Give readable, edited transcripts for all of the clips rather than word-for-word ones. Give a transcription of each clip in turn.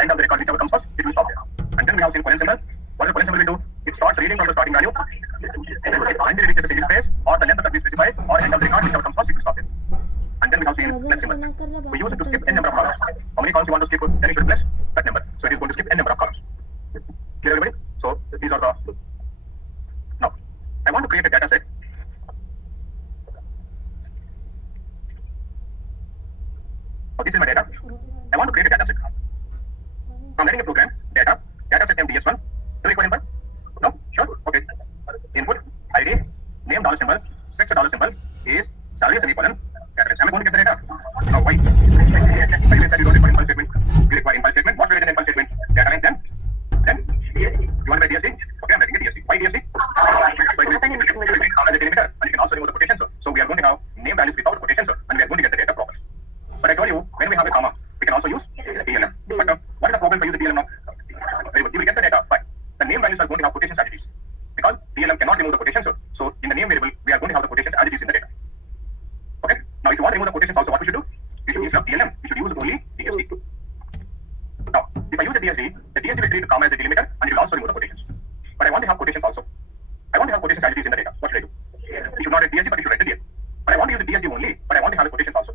End of the record, whichever comes first, it will stop there. And then we have seen colon symbol. What the colon symbol will do? It starts reading from the starting value until it reaches the changing space or the length that we specify, or end of the record, whichever comes first, it will stop there. And then we have seen less symbol. We use it to skip n number of columns. How many columns you want to skip? Then you should press that number. So it is going to skip n number of columns. Clear, everybody? So these are the. Now, I want to create a data set. So this is my data. I want to create a data set. I'm writing a program, data set MDS1. Do you require info? No? Sure? Okay. Input, ID, name dollar symbol, sex dollar symbol, is salary semicolon. Am I going to get the data? Now why? I said you don't require info statement. You require info statement. What's written in info statement? Data rank then? You want to write DSD? Okay, I'm writing a DSD. Why DSD? And you can also remove the quotations. So we are going to have name values without quotations, and we are going to get the data proper. But I told you, when we have a comma, we can also use DLM. But what is the problem for using DLM now? You will get the data, but the name values are going to have quotations as it is. Because DLM cannot remove the quotations. So in the name variable, we are going to have the quotations as it is in the data. Okay? Now, if you want to remove the quotations also, what we should do? You should use DLM. You should use only DSD. Now, if I use the DSD will treat the comma as a delimiter, and it will also remove the quotations. But I want to have quotations also. I want to have quotations as it is in the data. What should I do? You should not write DSD, but you should write the DL. But I want to use the DSD only, but I want to have the quotations also.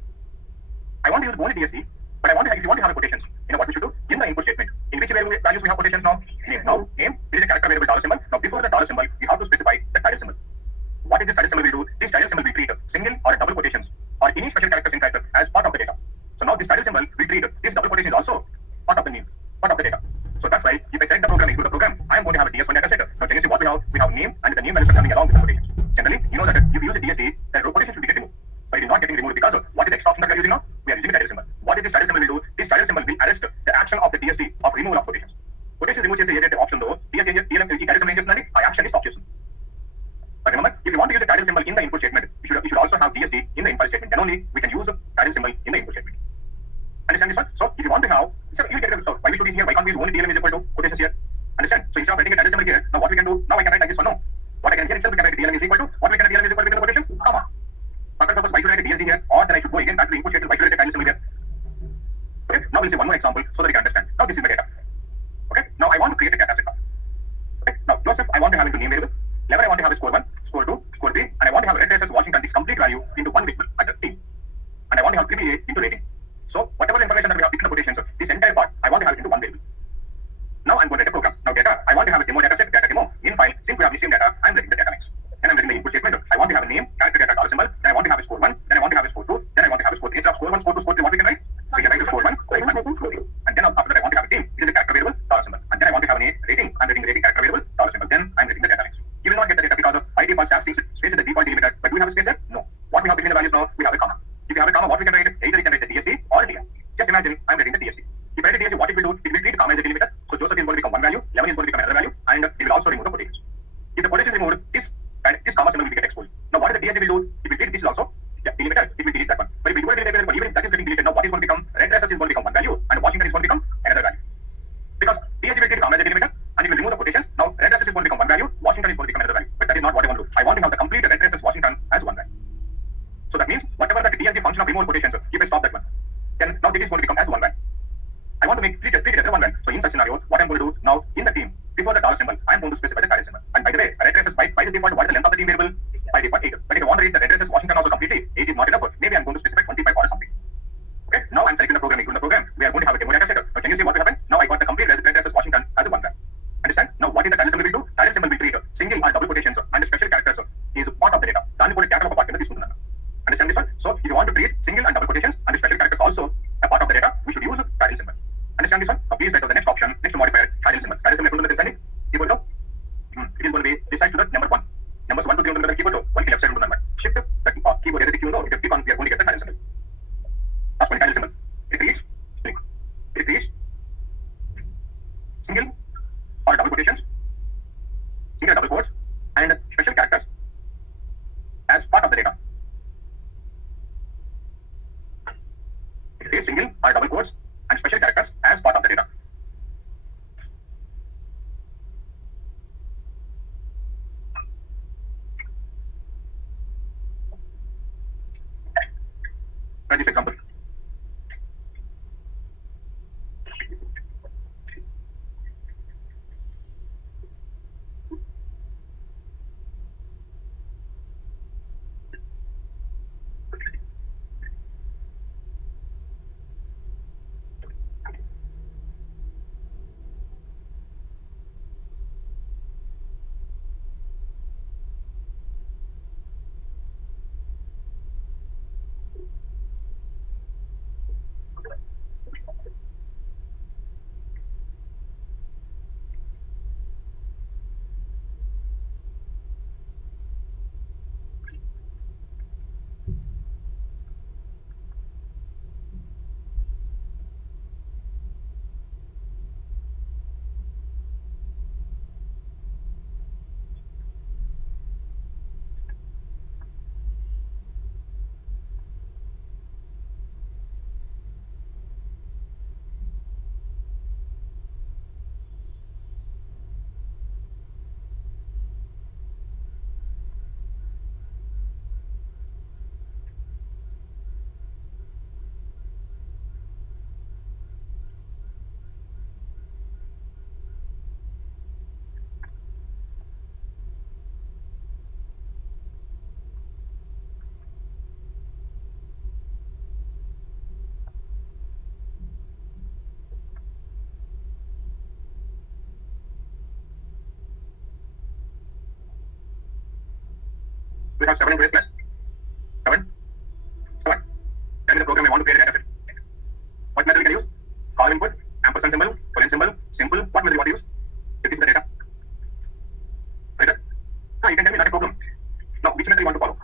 I want to use only DSD, but if you want to have the quotations, you know what we should do? In the input statement, in which values we have quotations now? Name, it is a character variable dollar symbol. Now, before the dollar symbol, we have to specify the title symbol. What is this title symbol will do? This title symbol will treat single or double quotations or any special characters inside as part of the data. So now this title symbol will treat this double quotation is also part of the name, part of the data. So that's why if I select the program, include the program, I am going to have a DS1 data set. Now can you see what we have? We have name and the name values are coming along with the quotations. Generally, you know that if you use a DSD, the quotation should be getting removed. But it is not getting removed because of what is the extra option that we are using now? We are using the title symbol. What is this title symbol will do? This title symbol will arrest the action of the DSD of removal of quotations. Quotation remove చేసే ఏదైతే option దో DSD ఈ title symbol ఏం చేస్తుందండి? ఆ action ని stop చేస్తుంది. But remember, if you want to use the title symbol in the input statement, you should also have DSD in the input statement. Then only we can use the title symbol in the input statement. Understand this one? So if you want to have, so you get it. So why we should be here? Why can't we use only DLM is equal to quotations here? Understand? So instead of writing a title symbol here, now what we can do? Now I can write like this one. No. What I can here itself we can write DLM is equal to what we can write DLM is equal to the quotations, comma. For that purpose, why should I write a DSD here? Or then I should go again back to the input statement. Why should I write a title symbol here? Okay. Now we'll see one more example so that you can understand. Now this is my data. Okay. Now I want to create a data set. Okay. Now yourself, I want to have into name variable. Level I want to have is score 1, score 2, score 3, and I want to have red traces Washington this complete value into one bit at the team. And I want to have PBA into rating. So whatever information that we have in the quotations, this entire part, I want to have it into one variable. Now I'm going to write a program. Now data, I want to have a demo data set, data demo in file. Since we have the same data, I'm writing the data next. And I'm writing the input statement. I want to have a name, character data dollar symbol. Then I want to have a score 1. Then I want to have a score 2. Then I want to have a score 3. Instead of score 1, score 2, score 3, what we can write? We can write score 1, score 1, score 3. And then after that, I want to have a team. It is a character variable dollar symbol. And then I want to have a rating. I'm writing the rating character variable dollar symbol. Then I'm writing the data next. You will not get the data because of by default staff space is the default delimiter. But do we have a space there? No. What we have between the values now? We have a comma. If you have a comma, what we can write? Either we can write the DSD or DL. Just imagine I'm writing the DSD. If I write the DSD, what it will do? It will treat comma as a delimiter. So Joseph is going to become one value, 11 is going to become another value, and it will also remove the quotations. If the quotation is removed, this comma symbol will get exposed. Now what is the DSD will do? It will treat this also. Yeah, delimiter, it will delete that one. But if it will delete that one, even if that is getting deleted, now what is going to become? Red dresses is going to become one value, and Washington is going to become another value. Because DSD will treat comma as a delimiter, and it will remove the quotations. Now red dresses is going to become one value, Washington is going to become another value. But that is not what I want to do. I want to have the complete red dresses Washington as one value. So that means whatever the DSD function of removal quotations, if I stop that one, then now this is going to become as one value. I want to treat it as one value. So in such scenario, what I'm going to do now in the team, before the dollar symbol, I'm going to specify the title symbol. And by the way, red traces by the default, what is the length of the team variable? By default 8. But if I want to read the red traces Washington also completely, 8 is not enough. Maybe I'm going to specify 25 or something. Okay, now I'm selecting the program, including the program. We are going to have a demo data set. Now can you see what will happen? Now I got the complete red traces Washington as a one value. Understand? Now what is the title symbol will do? Title symbol will treat single or double quotations and special characters is part of the data. Understand this one? So if you want to treat single and double quotations and special characters also a part of the data, we should use title symbol. Understand this one? Now please write down the next option, next modifier, title symbol. Title symbol equal to it is going to be this side to the number 1. Numbers 1 to 3 on the keyboard, 1 left side to the number. Shift the keyboard area key, if you click on, we are going to get the title symbol. That's one title symbol. It reads single or double quotations, single double quotes, and special characters as part of the data. It reads single or double quotes and special characters as part of the data. Try this example. We have 7 inputs plus 7. 7. Tell me the program I want to create a data set. What method we can use? Column input, ampersand symbol, colon symbol, simple. What method you want to use? If this is the data. Right? You can tell me not a problem. Now, which method you want to follow?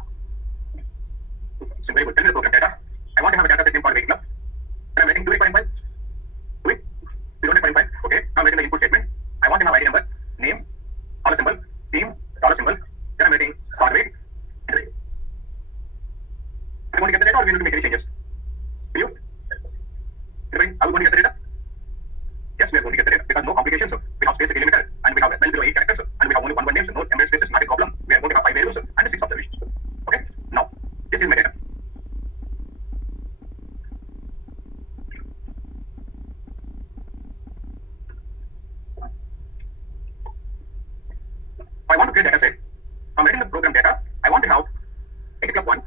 So very good. Tell me the program data. I want to have a data set name called weight club. And I'm writing 28.5. Do it. 0.5. Okay. Now I'm writing the input statement. I want to have ID number, name, dollar symbol, team, dollar symbol. Then I'm writing start weight. I'm going to get the data or we need to make any changes? Will you? Are we going to get the data? Yes, we are going to get the data because no complications. We have space delimiter and we have well below 8 characters and we have only one name, so no embedded space is not a problem. We are going to have 5 variables and 6 observations. Okay? Now, this is my data. I want to create data set. I'm writing the program data. I want to have data club 1.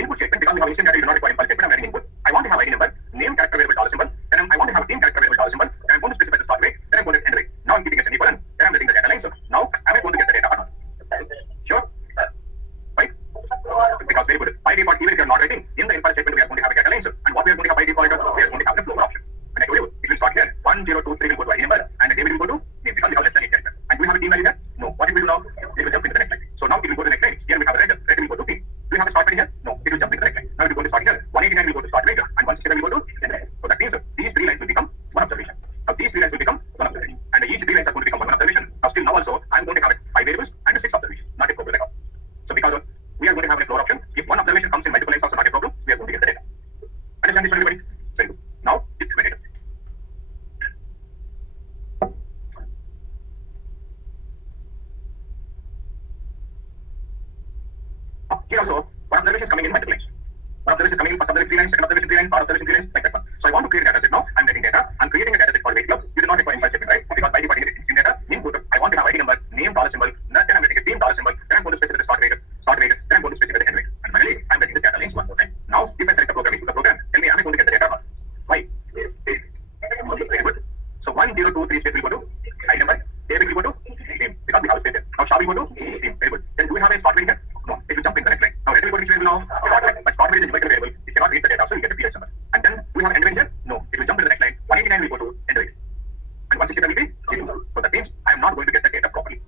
Input statement because we have instant data, you do not require impulse statement. I'm writing input. I want to have ID number, name character variable dollar symbol. Then I want to have a team character variable dollar symbol. Then I'm going to specify the start rate. Then I'm going to end rate. Now I'm keeping a semicolon. Then I'm writing the data line. So now am I going to get the data or not? Sure. Right? Because very good. By default, even if you're not writing in the impulse statement, we are going to have a data line. So, and what we are going to have by default, we are going to have the flow option. And I told you, it will start here. 1, 0, 2, 3 will go to ID number, and the table will go to name because we have less than 8 characters. And do we have a team value here? No. What it will do now? It will jump into the next line. So now it will go to the next line. Here we have a red. Red will go to team. Do we have a start line here? No. It will jump into the next line. Now it will go to start here. 189 will go to start rate, and 167 will go to end rate. So that means these 3 lines will become one observation. Now these 3 lines will become one observation, and each 3 lines are going to become one observation. Now still now also I'm going to have 5 variables and 6 observations, not a problem at all. So because we are going to have a floor option, if one observation comes in multiple lines, also not a problem. We are going to get the data. Understand this, everybody? Very good. Now it's my data. Here also, one observation is coming in multiple lines. One observation is coming in first observation 3 lines, second observation 3 lines, third observation 3 lines, like that one. So I want to create a data set now. I'm getting data. I'm creating a data set called weight club. You do not require impulse statement, right? Because by default in data, input, I want to have ID number, name, dollar symbol, then I'm getting a team dollar symbol, then I'm going to specify the start rate, then I'm going to specify the end rate. And finally, I'm getting the data links one more time. Now, if I select the program, into the program, tell me, am I going to get the data or not? Why? Very good. So 1, 0, 2, 3 space will go to ID number, table will go to name, because we have a space there. Now, shall we go to team? Very good. Then do we have a start rate here? No, it will jump in the next line. Now, red will go to which variable now? Start rate. But start rate is a numerical variable. It cannot read the data, so you get a PH number. And then, do we have an end rate here? No, it will jump to the next line. 189 will go to end rate. And 167 will be zero. So that means I am not going to get the data properly.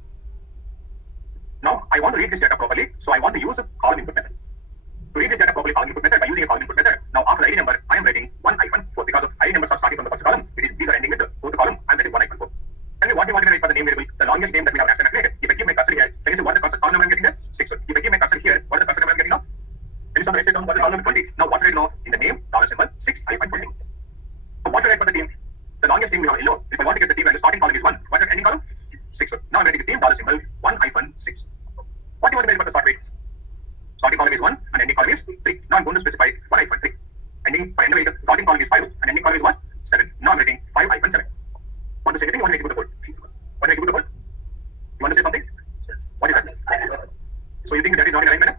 Now, I want to read this data properly, so I want to use a column input method. To read this data properly, column input method, by using a column input method, now after ID number, I am writing 1-4 because of ID numbers are starting from the first column. These are ending with the fourth column. I am writing 1-4. Tell me what you want to write for the name variable, the longest name that we have actually created. If I keep my cursor here, can you see what the cursor column number I am getting there? 6. If I keep my cursor here, what is the cursor number I am getting now? Can you start writing down what is column number 20? Now what should I know? In the name, dollar symbol, 6-20. So what should I write for the team? The longest name we have yellow. If I want to get the team value, starting column is 1. What is the ending column? 6. Now I'm writing the team dollar symbol 1-6. What do you want to write for the start rate? Starting column is 1 and ending column is 3. Now I'm going to specify 1-3. Ending by end rate, starting column is 5 and ending column is 1? 7. Now I'm writing 5-7. Want to say anything? Want to make it good? Want to make it good? You want to say something? What is that? So you think that is not in the right manner?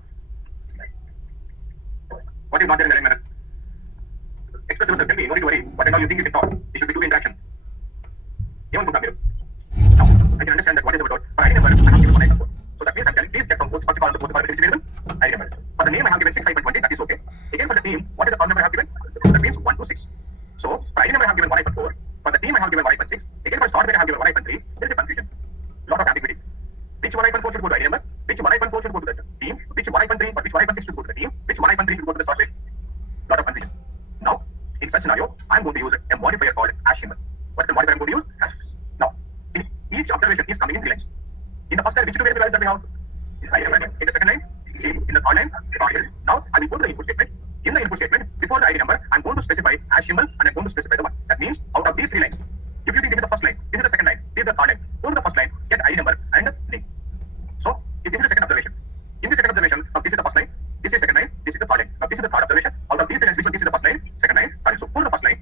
What is not there in the right manner? Express yourself, tell me, no need to worry. What and all you think you can talk. It should be 2 interaction. Even put up here. Now, I can understand that what is about. For ID number, I have given 1-4. So that means I'm telling, please get some first column, the fourth column, variable. ID number. For the name, I have given 6-20. That is okay. Again, for the team, what is the column number I have given? So that means 1-6. So for ID number I have given 1-4. For the team I have given 1-6. Again for start weight I have given 1-3. There is a confusion. Lot of ambiguity. Which 1-4 should go to ID number? Which 1-4 should go to the team? Which 1-3 or which 1-6 should go to the team? Which 1-3 should go to the start weight? Lot of confusion. Now, in such scenario, I am going to use a modifier called as symbol. What is the modifier I am going to use? As. Now, in each observation is coming in 3 lines. In the first line, which two variables that we have? In the second line, in the third line, now I will go to the input statement. In the input statement, before the ID number, I am going to specify as symbol and I am going to specify the one. That means out of these 3 lines, if you think this is the first line, this is the second line, this is the third line, go to the first line, get ID number and name. So, if this is the second observation, in the second observation, now this is the first line, this is second line, this is the third line. Now this is the third observation. Out of these 3 lines, which one? This is the first line, second line, third line. So, go to the first line,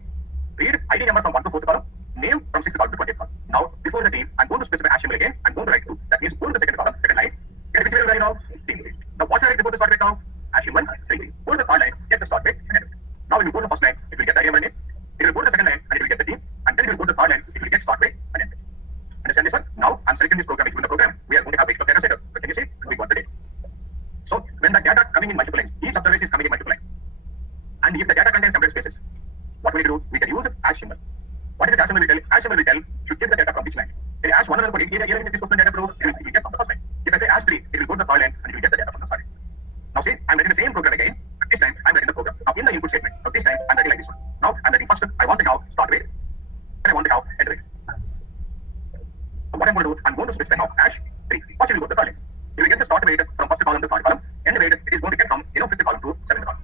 read ID number from 1 to 4th column, name from 6th column to 20th column. Now, before the name, I'm going to specify as symbol again. I'm going to write 2. That means go to the second column, second line, get which value right now? Now, what should I write before the start rate now? As symbol, 3. Go to the third line, get the start rate, and end. Now, when you go to the first line, it will get the ID number name. It will go to the second line, and it will get the team. And then it will go to the third line, it will get start rate, and end. Understand this one? Now, I'm selecting this program. Given the program, we are going to have weight of data setup. But can you see? We got the date. So, when the data coming in multiple lines, each observation is coming in multiple lines. And if the data contains separate spaces, what we need to do? We can use as symbol. What is the as symbol we tell? As symbol we tell should get the data from which line? If I ask 1 another here in this question data flow, it will get from the first line. If I say as 3, it will go to the third line and it will get the data from the third line. Now see, I'm writing the same program again. This time, I'm writing the program. Now in the input statement, now this time, I'm writing like this one. Now I'm writing first, I want to have start weight, and I want to have end weight. So what I'm going to do, I'm going to specify now hash 3. What should we go to the third line? You will get the start weight from first column to third column. End weight, it is going to get from 5th column to 7th column.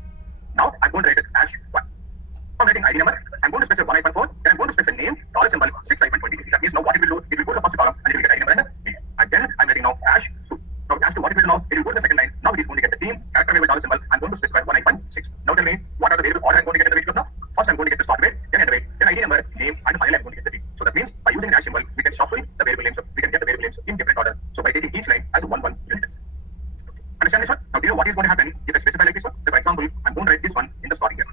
Now I'm going to write hash 1. I'm writing ID number. I'm going to specify 1-4. Then I'm going to specify name, $symbol, 6-20. That means now what it will do, it will go to the first column and it will get ID number and then I'm writing now hash 2. Now hash 2, what it will do now, it will go to the second line. Now it is going to get the team, character name with $symbol. I'm going to specify 1-6. Now tell me, what are the variable order I'm going to get the weight now? First I'm going to get the start weight, then end weight, then ID number, name, and finally I'm going to get the team. So that means by using the hash symbol, we can shuffle the variable names. We can get the variable names in different order. So by taking each line as 1-1 unit. Understand this one? Now do you know what is going to happen if I specify like this one? So for example, I'm going to write this one in the starting here.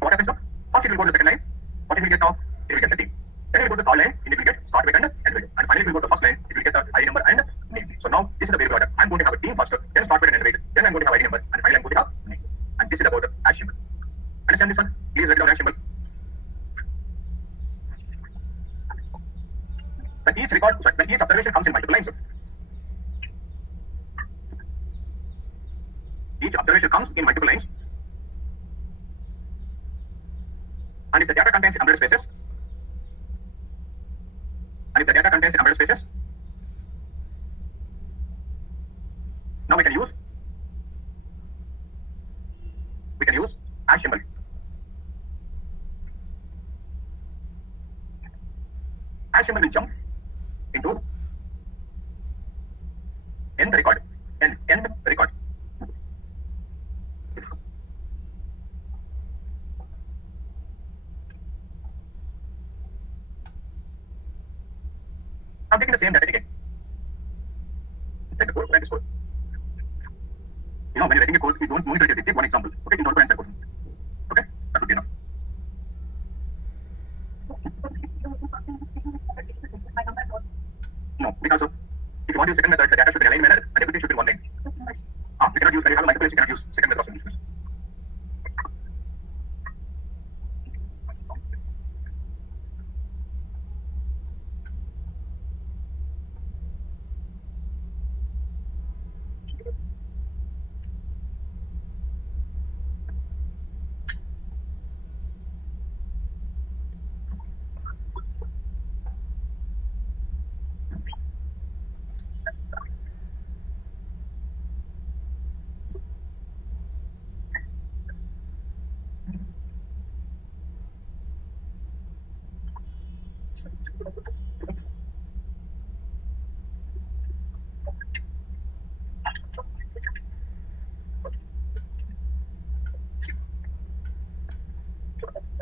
So what happens now? First it will go to the second line. What it will get now? It will get the team. Then it will go to the third line, and it will get start weight and end weight. And finally it will go to the first line, it will get the ID number and name. So now this is the variable order. I'm going to have a team first, then start weight and end weight. Then I'm going to have ID number, and finally I'm going to have name. And this is about the hash symbol. Understand this one? Please write down hash symbol. When each observation comes in multiple lines. Each observation comes in multiple lines. And if the data contains number of spaces, now we can use as symbol. As symbol will jump into end the record. End the record. I'm taking the same data again. Take the code, write this code. You know, when you're writing a code, you don't need to take one example. Okay, in order to answer code. Okay, that would be enough. No, because if you want to use second method, the data should be aligned manner and everything should be in one line. You cannot use, when you have a multiple, you cannot use second method of solution.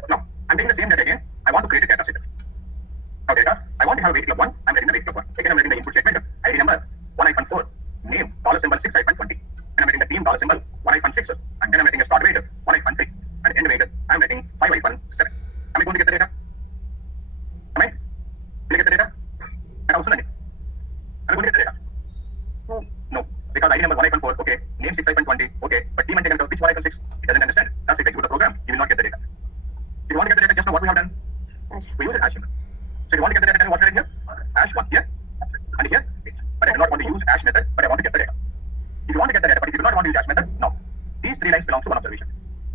Now, I'm taking the same data again. I want to create a data set. Now data, I want to have weight club 1. I'm writing the weight club 1. Again, I'm writing the input statement. ID number 1-4. Name $symbol 6-20. And I'm writing the team $symbol 1-6. And then I'm writing a start weight 1-3. And end weight, I'm writing 5-7. Am I going to get the data? Am I? Will I get the data? And also the name. Am I going to get the data? No. Because ID number 1-4, okay. Name 6-20, okay. But team and taken which 1-6? It doesn't understand. That's if I do the program, you will not get the data. If you want to get the data, just know what we have done? We use hash symbol. So if you want to get the data, then what's written here? Hash 1 here and here. But I do not want to use hash method, but I want to get the data. If you want to get the data, but if you do not want to use hash method, no. These three lines belong to one observation.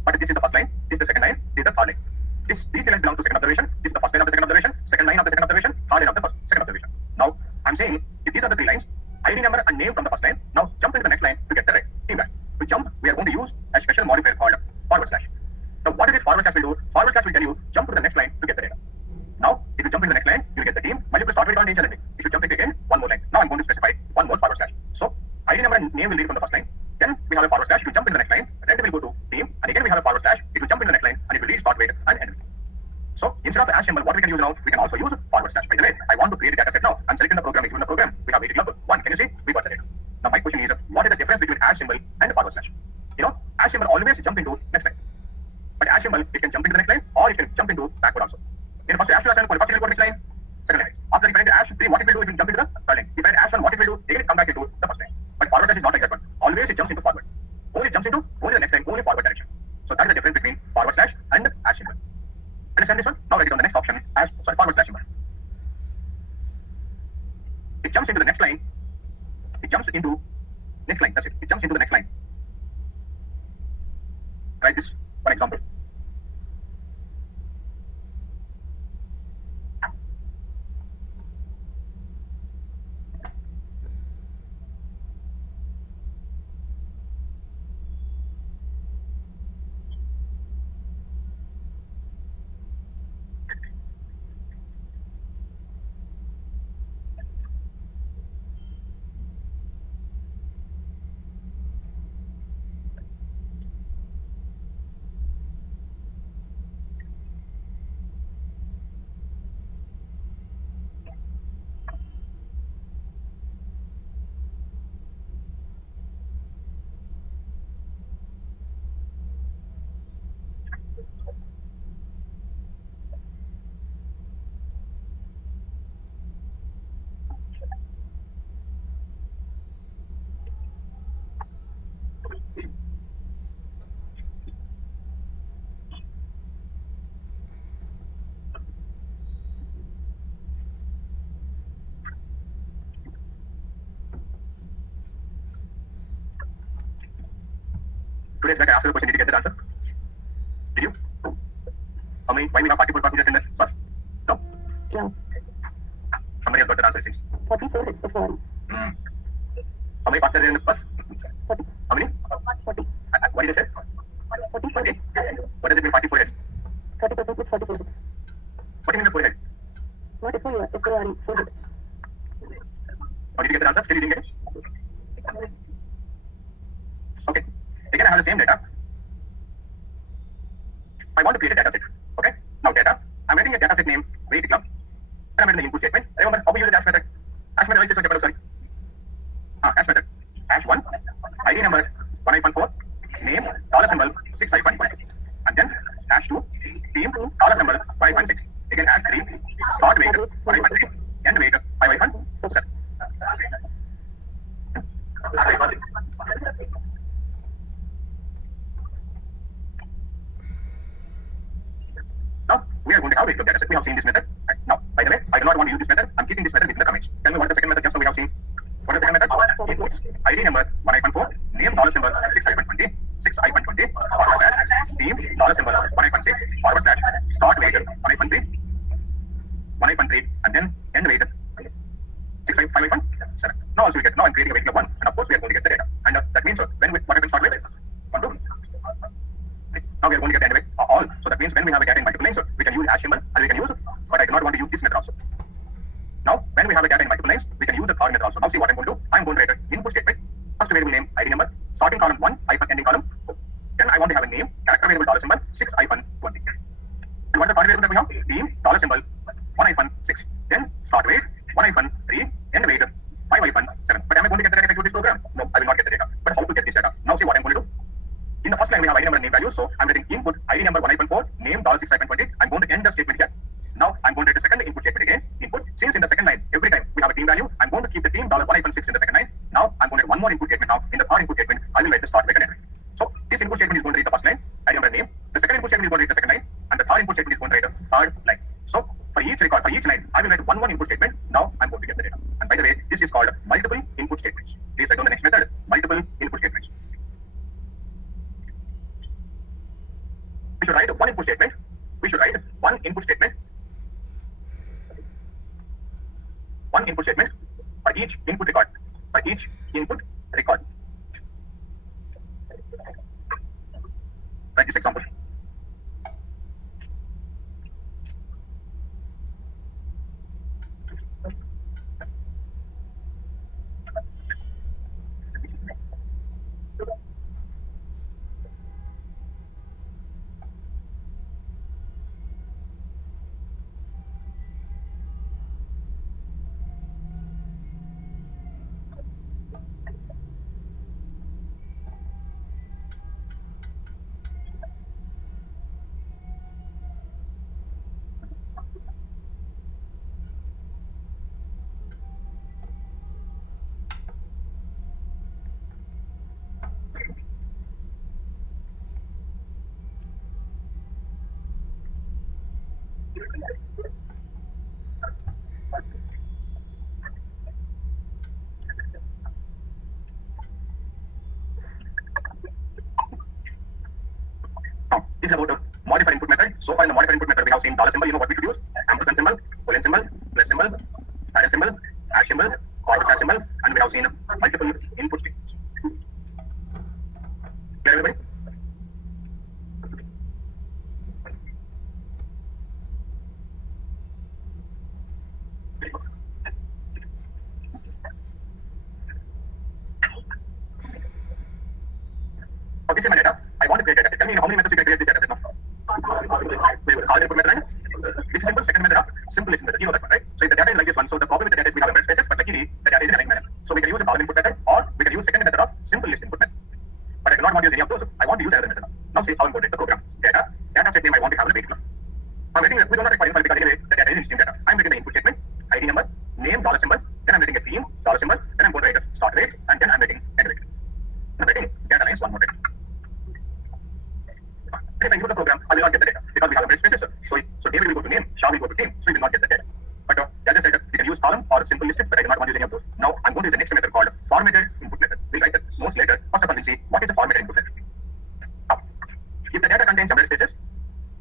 But this is the first line, this is the second line, this is the third line. These three lines belong to second observation, this is the first line of the second observation, second line of the second observation, third line of the second observation. Now, I'm saying if these are the three lines, ID number and name from the first line, now jump into the next line to get the right team value. To jump, we are going to use a special modifier called forward slash. Now, what this forward slash will do? Forward slash will tell you jump to the next line to get the data. Now, if you jump into the next line, you will get the team. When you start with on each element, you should jump it again one more line. Now, I'm going to specify one more forward slash. So, ID number and name will read from the first line. Then we have a forward slash. You jump into the next line. Then it will go to team, and again we have a forward slash. It will jump into the next line, and it will read start, wait, and end. So instead of the hash symbol, what we can use now, we can also use forward slash. By the way, I want to create a data set now. I'm selecting the program. Given the program, we have variable 1. Can you see? We got the data. Now my question is, what is the difference between hash symbol and forward slash? You know, hash symbol always jump into next line, but hash symbol it can jump into the next line or it can jump into backward also. In the first hash 2 hash 1, first it will go to next line, second line. After if I hash 3, what it will do? It will jump into the third line. If I hash 1, what it will do? Again it come back into the first line. But forward slash is not like that one. Always it jumps into forward. Only jumps into only the next line, only forward direction. So that is the difference between forward slash and hash symbol. Understand this one? Now write it on the next option as forward slash symbol. It jumps into the next line. It jumps into next line. That's it. It jumps into the next line. Try this for example. Today's back I asked you a question. Did you get the answer? Did you? How many? Why we have 44 passengers in this bus? No? Yeah. Somebody has got the answer, it seems. 44 hits the phone. How many passengers in the bus? 40. How many? 40. What did you say? 44 hits. What does it mean 44 heads? 30% with 44 hits. What do you mean the 4 head? Not if you are in 4 hit. Or did you get the answer? Still you didn't get it? Okay. Again, I have the same data. I want to create a data set. Okay. Now data. I'm writing a data set name, weight club, and I'm writing the input statement. Remember how we use the hash method? Hash method, just sorry. Hash method. Hash 1, ID number 1-4, name, dollar symbol 6-1, and then hash 2, team, dollar symbol 5-6. Again, hash 3, start weight 5-3, end weight 5-1, 7. Now, we are going to have a data set. We have seen this method. Right. Now, by the way, I do not want to use this method. I'm keeping this method within the comments. Tell me what is the second method just so we have seen. What is the second method? Input. ID number 1-4, name, dollar symbol 6-20, 6-20, forward slash, team, dollar symbol 1-6, forward slash, start weight 1-3, and then end weight 6-5-1, 7. Now also we get, now I'm creating a weight club 1, and of course we are going to get the data. And that means when what happens start weight? 1, 2. Now we are going to get the end weight all. So that means when we have a data in multiple lines, we can use hash symbol and we can use, but I do not want to use this method also. Now, when we have a data in multiple lines, we can use the third method also. Now see what I'm going to do. I'm going to write an input statement. First variable name, ID number, starting column 1, ending column 4. Then I want to have a name, character variable dollar symbol 6-20. And what is the third variable that we have? Team, dollar symbol 1-6. Then start weight 1-3, end weight 5-7. But am I going to get the data to this program? No, I will not get the data. But how to get this data? Now see what I'm going to do. In the first line we have ID number and name value. So I'm writing input ID number 1-4, name $6-20. I'm going to end the statement here. Now I'm going to write the second input statement again. Input. Since in the second line, every time we have a team value, I'm going to keep the team $1-6 in the second line. Now I'm going to write one more input statement now. In the third input statement, I will write the start weight and end weight. So this input statement is going to read the first line, ID number and name. The second input statement is going to read the second line, and the third input statement is going to read the third line. So for each record, for each line, I will write one input statement. Now I'm going to get the data. And by the way, this is called multiple input statements. Please write down the next method, multiple input statements. We should write one input statement. We should write one input statement. One input statement for each input record. For each input record. Write this example. Now, this is about the modifier input method. So far in the modifier input method, we have seen dollar symbol. You know what we should use? Ampersand symbol, colon symbol, plus symbol, parent symbol, hash symbol, forward slash symbol, and we have seen multiple input statements. Clear, everybody? Okay, this is my data. I want to create data. Tell me how many methods you can create this data with now. Call input method, which is simple. Second method, simple is method. You know that one, right? So if the data is like this one, so the problem with the data is we have embedded spaces, but luckily the data is in a line manner. So we can use the column input method, or we can use second method of simple list input method. But I do not want to use any of those. I want to use another method. Now see how important the program. Data set name I want to have the weight class. I'm writing, we do not require info because anyway the data is in stream data. I'm writing the input statement, ID number, name, dollar symbol, then I'm writing a theme, dollar symbol, then I'm going to write a start rate, and then I'm writing end rate. I'm writing data lines one more time. If I input the program, I will not get the data because we have embedded spaces. So David will go to name, Shah will go to team, so we will not get the data. But as I said, we can use column or simple listed, but I do not want to use any of those. Now I'm going to use the next method called formatted input method. We'll write the notes later. First of all, we'll see what is a formatted input method. Now, if the data contains embedded spaces,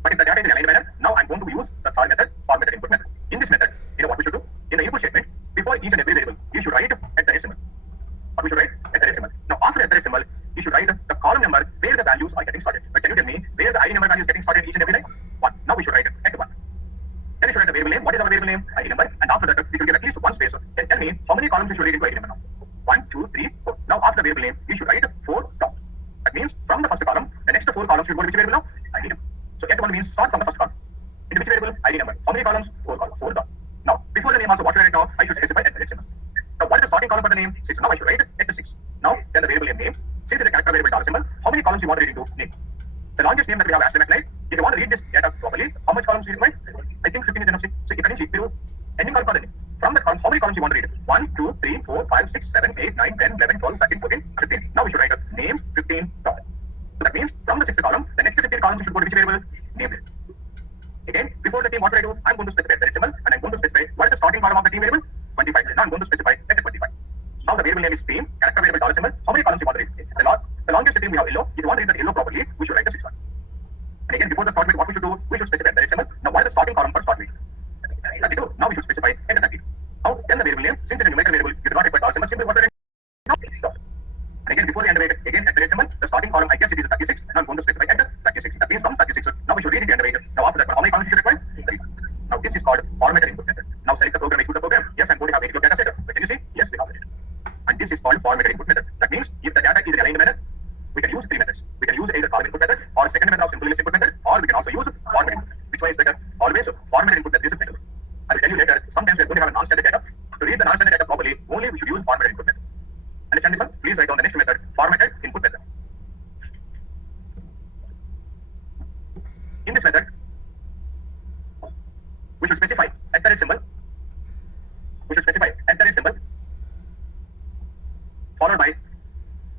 but if the data is in aligned manner, now I'm going to use the third method, formatted input method. In this method, you know what we should do? In the input statement, before each and every variable, you should write at the rate symbol. Or we should write at the rate symbol. Now after at the rate symbol, you should write the column number where the values are getting started. But can you tell me where the ID number value is getting started each and every line? 1. Now we should write at 1. Then you should write the variable name. What is our variable name? ID number. And after that, we should give at least one space. Then tell me how many columns you should write into ID number now. 1, 2, 3, 4. Now after the variable name, we should write 4 down. That means from the first column, the next 4 columns should go to which variable now? ID number. So at 1 means start from the first column. Into which variable? ID number. How many columns? 4 columns. 4 down. Now before the name also, what should I write now? I should specify at the rate symbol. Now what is the starting column for the name? 6. Now I should write at the 6. Now then the variable name. Since it's a character variable dollar symbol, how many columns you want to read into name? The longest name that we have asked tonight. If you want to read this data properly, how much columns do you require? I think 15 is enough. So if you can any column for the name. From the column, how many columns you want to read? 1, 2, 3, 4, 5, 6, 7, 8, 9, 10, 11, 12, 13, 14, 15. Now we should write a name 15 dollar. So that means from the 6th column, the next 15 columns should go to which variable? Name variable. Again, before the team, what should I do? I'm going to specify the symbol and I'm going to specify what is the starting column of the team variable? 25. Now I'm going to specify at 25. Now the variable name is team, character variable dollar symbol. How many columns you want to read? The longest string we have yellow. If you want to read the yellow properly, we should write the 6 one. And again, before the start weight, what we should do? We should specify the rate symbol. Now what is the starting column for start weight? 32. Now we should specify at the 32. Now then the variable name, since it's a numerical variable, you do not require dollar symbol. Simply what should I do? And again, before the end weight, again at the rate symbol, the starting column I guess it is 36. And I'm going to specify at the 36. That means from 36. Now we should read it at the end weight. Now after that, how many columns you should require? 30. Now this is called formatted input method. Now select the program, execute the program. Yes, I'm going to have 80 data set. But can you see? Yes, we have it. And this is called formatted input method. That means if the data is in aligned manner, we can use 3 methods. We can use either column input method or second method of simple list input method, or we can also use formatted input. Which one is better? Always formatted input method is better. I will tell you later. Sometimes we are going to have a non-standard data. To read the non-standard data properly, only we should use formatted input method. Understand this one? Please write down the next method, formatted input method. In this method, we should specify at the rate symbol. We should specify at the rate symbol, followed by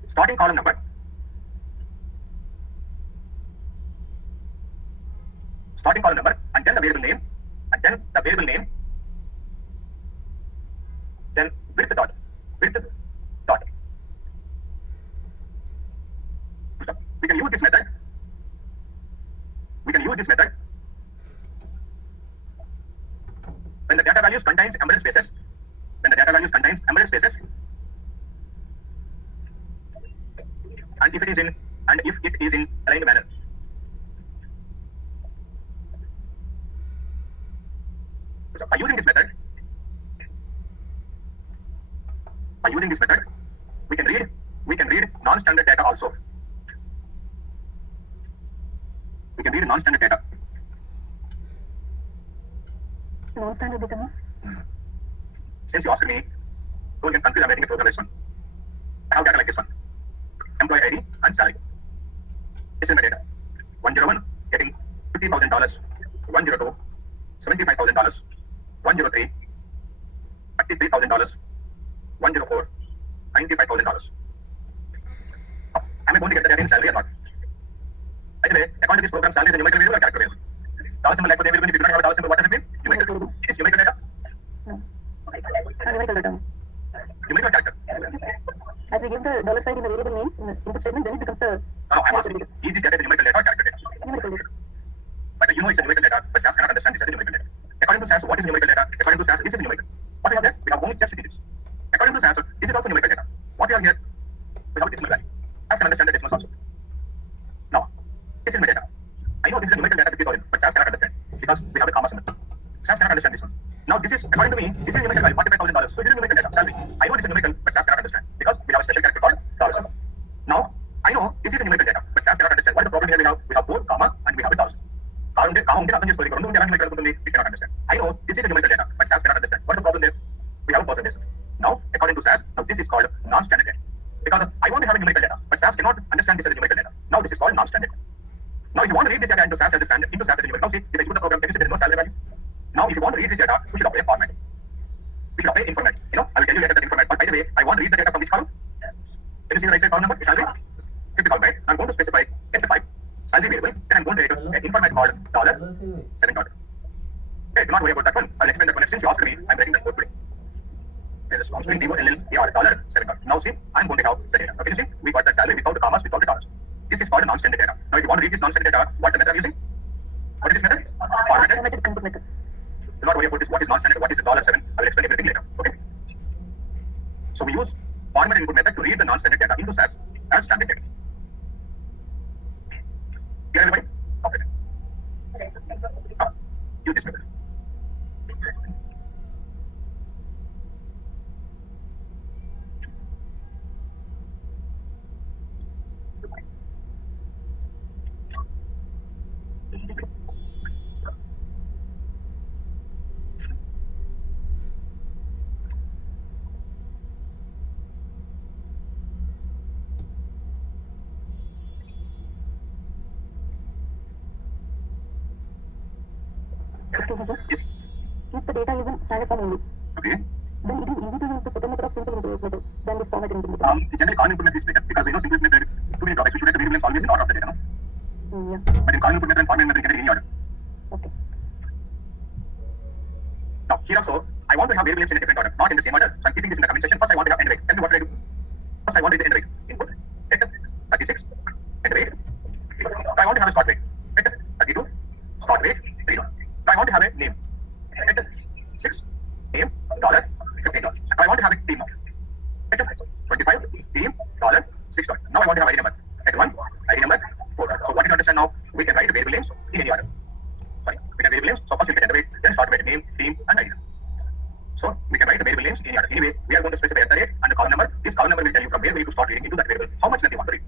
starting column number, starting column number, and then the variable name, and then the variable name, then width dot. So we can use this method. When the data values contains embedded spaces. And if it is in aligned manner. So by using this method, we can read non-standard data also. Non-standard data means? Since you asked me, don't get confused. I'm writing a program this one. I have data like this one. Employee ID and salary. This is my data. 101 getting $50,000. 102 $75,000. 103 $33,000. 104 $95,000. Am I going to get the data in salary or not? By the way, according to this program, salary is a numerical variable or character variable? Dollar symbol like for variable, if you do not have a dollar symbol, what does it mean? Numerical. It is numerical data. No. Numerical data. Numerical character. As we give the dollar sign in the variable names in the input statement, then it becomes the. No, I'm asking, is this data a numerical data or character data? Numerical data. But you know it's a numerical data, but SAS cannot understand this as a numerical data. According to SAS, what is numerical data? According to SAS, this is numerical. What we have there? We have only just digits. According to SAS, this is also numerical data. What we have here? We have a decimal value. SAS can understand the decimals also. Now, this is my data. I know this is a numerical data 50,000, but SAS cannot understand because we have a comma symbol. SAS cannot understand this one. Now, this is, according to me, this is a numerical value, $45,000. So, this is numerical data, salary. I know this is numerical, but SAS cannot understand because we have a special character called dollar symbol. Now, I know this is a numerical data, but SAS cannot understand. What is the problem here? We have both comma and we have a dollar symbol. We cannot understand. I know this is a numerical data, but SAS cannot understand. What is the problem there? We have a percentage. Now, according to SAS, now this is called non-standard data. Because I want to have a numerical data, but SAS cannot understand this as a numerical data. Now, this is called non-standard data. Now, if you want to read this data into SAS as a standard, into SAS as a numerical, now see, if I use the program, can you see there is no salary value? Now, if you want to read this data, we should apply a format. We should apply informat. You know, I will tell you later the informat. But by the way, I want to read the data from which column? Can you see the right side column number? Salary. 50 column, right? I'm going to specify F5 salary variable. Then I'm going to write an informat called $7. Okay, do not worry about that one. I'll explain that one. Since you asked me, I'm writing that code today. Okay, this comes $7. Now see, I'm going to have the data. Okay, you see, we got the salary without the commas, without the dollars. This is called a non-standard data. Now, if you want to read this non-standard data, what's the method I'm using? What is this method? Formatted input method. Do not worry about this. What is non-standard? What is the $7? I will explain everything later. Okay. So we use formatted input method to read the non-standard data into SAS as standard data. Clear, everybody? Okay. Use this method. Excuse me, sir. Yes. If the data is in standard form only, Okay. then it is easy to use the second method of simple input method than this formatted input method. Generally, column input method is better because we know simple method, too many topics. We should write the variable names always in order of the data, no? Yeah. But in column input method and format method, you can write in any order. Okay. Now, here also, I want to have variable names in a different order, not in the same order. So I'm keeping this in the comment section. First, I want to have end rate. Tell me what should I do? First, I want to read the end rate. Input. Enter. 36. End rate. I want to have a start rate. Enter. 32. Start rate. 3. Now, I want to have a name. Enter. 6. Name. $15. Now, I want to have a team. Enter. 25. Team. $6. Now, I want to have ID number. At 1. ID number. 4. So, what you understand now? We can write variable names in any order. Sorry. We can variable names. So, first we can enter rate, then start with name, team, and ID. So, we can write the variable names in any order. Anyway, we are going to specify at the rate and the column number. This column number will tell you from where we need to start reading into that variable. How much length you want to read.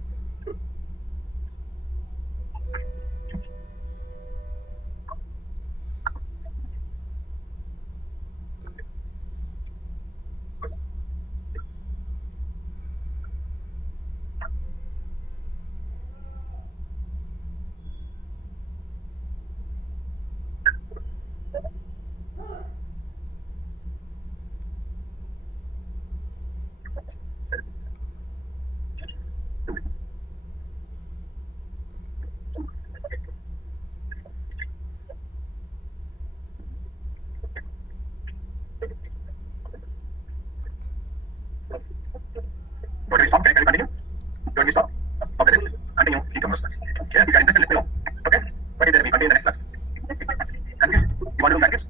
You want to do brackets?